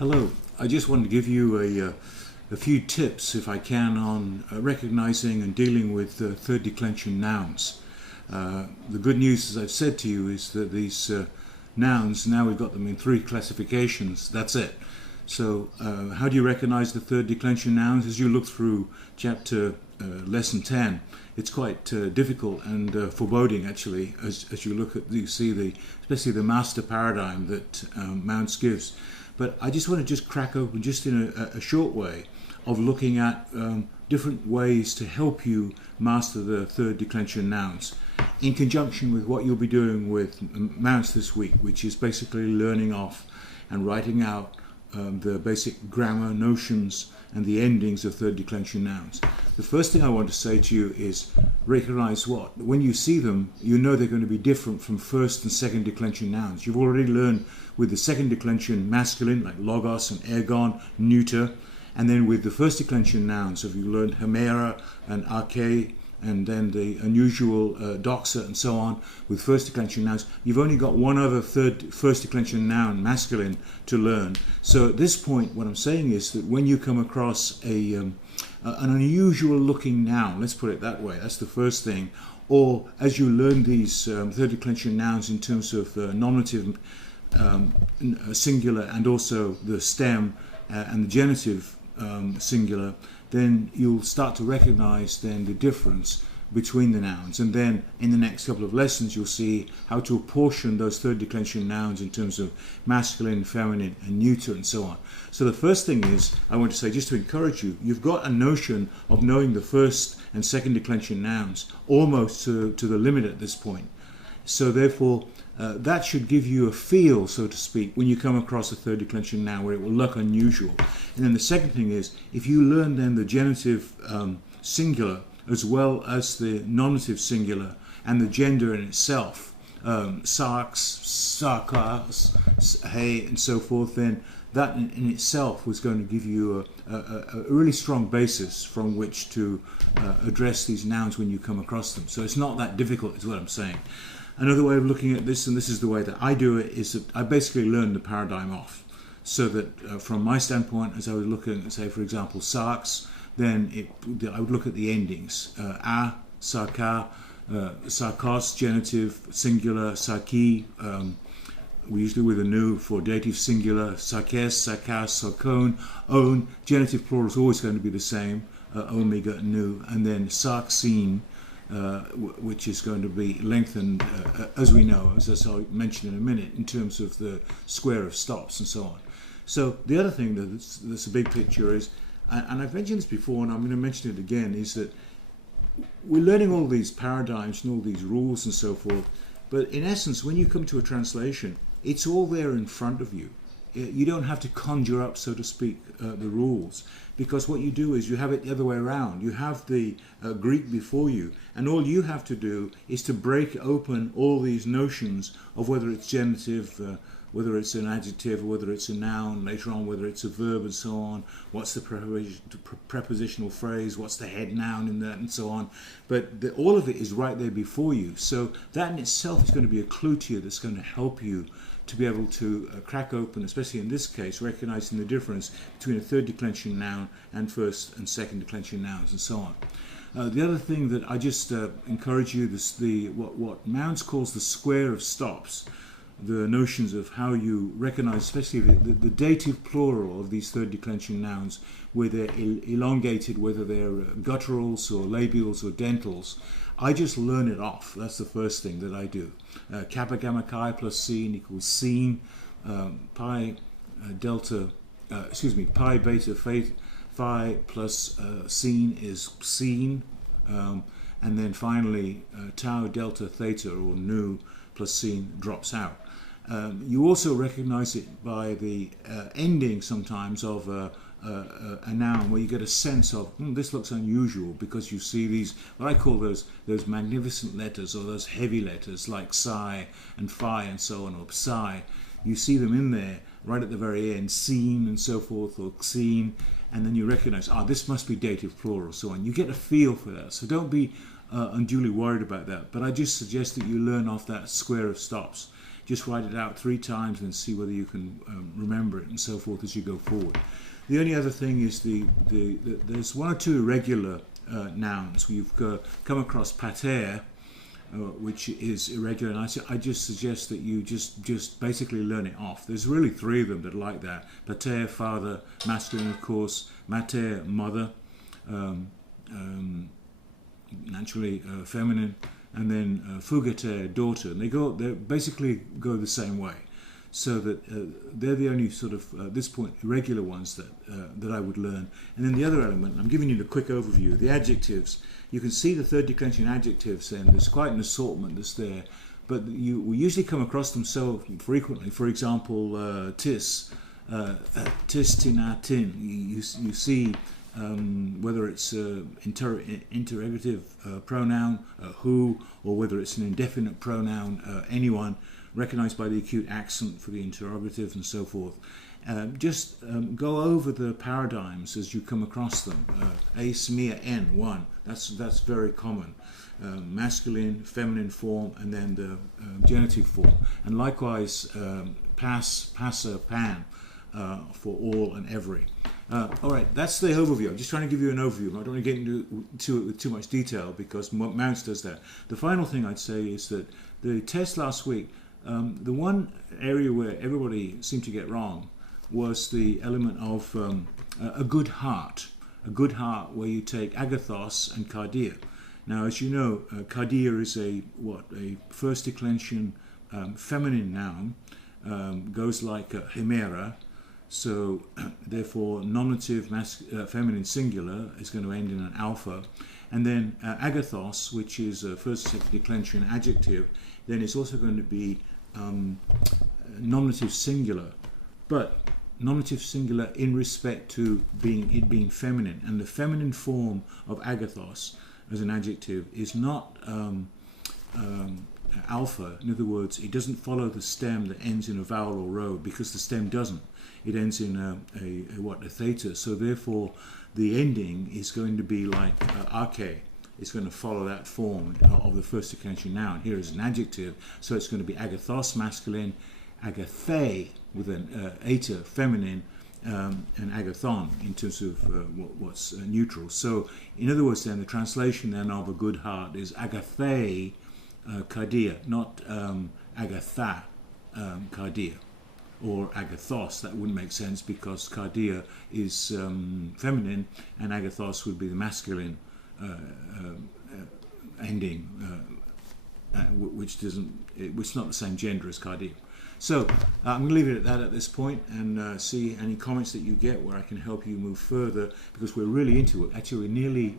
Hello. I just wanted to give you a few tips, if I can, on recognizing and dealing with third declension nouns. The good news, as I've said to you, is that these nouns, now we've got them in 3 classifications. That's it. So how do you recognize the third declension nouns? As you look through chapter lesson 10, it's quite difficult and foreboding, actually, as you look at, you see especially the master paradigm that Mounce gives. But I just want to crack open, just in a short way, of looking at different ways to help you master the third declension nouns, in conjunction with what you'll be doing with Mounce this week, which is basically learning off and writing out the basic grammar, notions, and the endings of third declension nouns. The first thing I want to say to you is recognize what? When you see them, you know they're going to be different from first and second declension nouns. You've already learned with the second declension masculine, like logos and ergon, neuter, and then with the first declension nouns, have you learned hemera and arche, and then the unusual doxa and so on. With first declension nouns, you've only got one other first declension noun, masculine, to learn. So at this point, what I'm saying is that when you come across an unusual looking noun, let's put it that way, that's the first thing, or as you learn these third declension nouns in terms of nominative singular, and also the stem and the genitive singular, then you'll start to recognize then the difference between the nouns. And then in the next couple of lessons, you'll see how to apportion those third declension nouns in terms of masculine, feminine, and neuter, and so on. So the first thing is, I want to say, just to encourage you, you've got a notion of knowing the first and second declension nouns almost to the limit at this point. So therefore, that should give you a feel, so to speak, when you come across a third declension noun where it will look unusual. And then the second thing is, if you learn then the genitive singular as well as the nominative singular and the gender in itself, sarx, sarkas, hey, and so forth, then that in itself was going to give you a really strong basis from which to address these nouns when you come across them. So it's not that difficult, is what I'm saying. Another way of looking at this, and this is the way that I do it, is that I basically learn the paradigm off. So that from my standpoint, as I was looking at, say, for example, sarx, then I would look at the endings. Sarka, sarkos, genitive, singular, sarki, we usually with a nu for dative singular, sarkes, sarkas, sarkon, own, genitive plural is always going to be the same, omega, nu, and then sarksin, which is going to be lengthened, as we know, as I'll mention in a minute, in terms of the square of stops and so on. So the other thing that's a big picture is, and I've mentioned this before and I'm going to mention it again, is that we're learning all these paradigms and all these rules and so forth, but in essence, when you come to a translation, it's all there in front of you. You don't have to conjure up, so to speak, the rules, because what you do is you have it the other way around. You have the Greek before you, and all you have to do is to break open all these notions of whether it's genitive, whether it's an adjective, whether it's a noun, later on whether it's a verb and so on, what's the prepositional phrase, what's the head noun in that, and so on. But all of it is right there before you. So that in itself is going to be a clue to you that's going to help you to be able to crack open, especially in this case, recognizing the difference between a third declension noun and first and second declension nouns and so on. The other thing that I just encourage you, what Mounce calls the square of stops, the notions of how you recognize, especially the dative plural of these third declension nouns, whether they're elongated, whether they're gutturals or labials or dentals. I just learn it off. That's the first thing that I do. Kappa gamma chi plus sin equals sin. Pi beta phi plus sin is sin. And then finally, tau delta theta or nu plus sin drops out. You also recognize it by the ending sometimes of a noun, where you get a sense of this looks unusual, because you see these, what I call those magnificent letters, or those heavy letters like psi and phi and so on, or psi. You see them in there right at the very end, seen and so forth, or xene, and then you recognize, this must be dative plural, so on. You get a feel for that, so don't be unduly worried about that. But I just suggest that you learn off that square of stops. just write it out 3 times and see whether you can remember it and so forth as you go forward. The only other thing is there's 1 or 2 irregular nouns. We've come across pater, which is irregular, and I just suggest that you just basically learn it off. There's really 3 of them that are like that. Pater, father, masculine of course, mater, mother, naturally feminine, and then fugater, daughter, and they basically go the same way. So that they're the only sort of, at this point, irregular ones that I would learn. And then the other element, I'm giving you the quick overview, the adjectives. You can see the third declension adjectives, and there's quite an assortment that's there, but we usually come across them so frequently. For example, tis, tinatin. You see whether it's interrogative pronoun, who, or whether it's an indefinite pronoun, anyone, recognized by the acute accent for the interrogative and so forth. Just go over the paradigms as you come across them. Eis, mia, en, one. That's very common. Masculine, feminine form, and then the genitive form. And likewise, pas, passa, pan, for all and every. All right, that's the overview. I'm just trying to give you an overview. I don't want to get into it with too much detail because Mounts does that. The final thing I'd say is that the test last week, the one area where everybody seemed to get wrong was the element of a good heart. A good heart where you take agathos and cardia. Now, as you know, cardia is a first declension feminine noun, goes like himera. So, therefore, nominative feminine singular is going to end in an alpha. And then agathos, which is a first second declension adjective, then it's also going to be nominative singular. But nominative singular in respect to it being feminine. And the feminine form of agathos as an adjective is not alpha. In other words, it doesn't follow the stem that ends in a vowel or rho, because the stem doesn't. It ends in a theta. So therefore, the ending is going to be like arche. It's going to follow that form of the first declension noun. Here is an adjective, so it's going to be agathos masculine, agathe with an eta feminine, and agathon in terms of what's neutral. So, in other words, then the translation then of a good heart is agathe cardia, not agatha cardia, or agathos. That wouldn't make sense because cardia is feminine, and agathos would be the masculine ending, which is not the same gender as cardia. So I'm going to leave it at that at this point and see any comments that you get where I can help you move further, because we're really into it. Actually, we're nearly